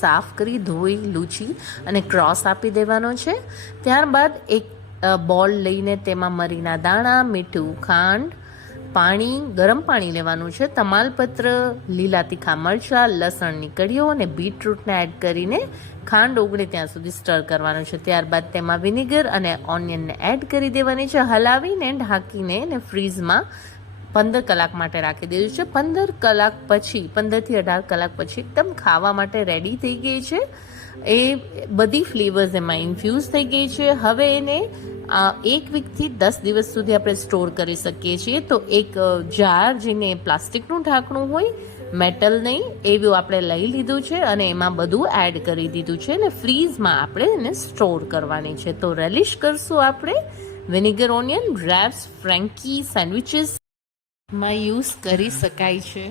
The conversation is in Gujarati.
સાફ કરી ધોઈ લૂછી અને ક્રોસ આપી દેવાનો છે. ત્યારબાદ એક બોલ લઈને તેમાં મરીના દાણા, મીઠું, ખાંડ, પાણી, ગરમ પાણી લેવાનું છે, તમાલપત્ર, લીલા તીખા મરચાં, લસણની કળીઓ અને બીટરૂટને એડ કરીને ખાંડ ઓગળે ત્યાં સુધી સ્ટર કરવાનું છે. ત્યારબાદ તેમાં વિનેગર અને ઓનિયનને એડ કરી દેવાની છે. હલાવીને ઢાંકીને અને ફ્રીઝમાં 15 કલાક માટે રાખી દેવું છે. 15 કલાક પછી 15 થી 18 કલાક પછી એકદમ ખાવા માટે રેડી થઈ ગઈ છે. એ બધી ફ્લેવર્સ એમાં ઇન્ફ્યુઝ થઈ ગઈ છે. હવે એને 1 વીકથી 10 દિવસ સુધી આપણે સ્ટોર કરી શકીએ છીએ. તો એક જાર જેને પ્લાસ્ટિકનું ઢાંકણું હોય, મેટલ નહીં, એવું આપણે લઈ લીધું છે અને એમાં બધું એડ કરી દીધું છે અને ફ્રીઝમાં આપણે એને સ્ટોર કરવાની છે. તો રેલિશ કરશું આપણે vinegar onion wraps frankie sandwiches માં યુઝ કરી શકાય છે.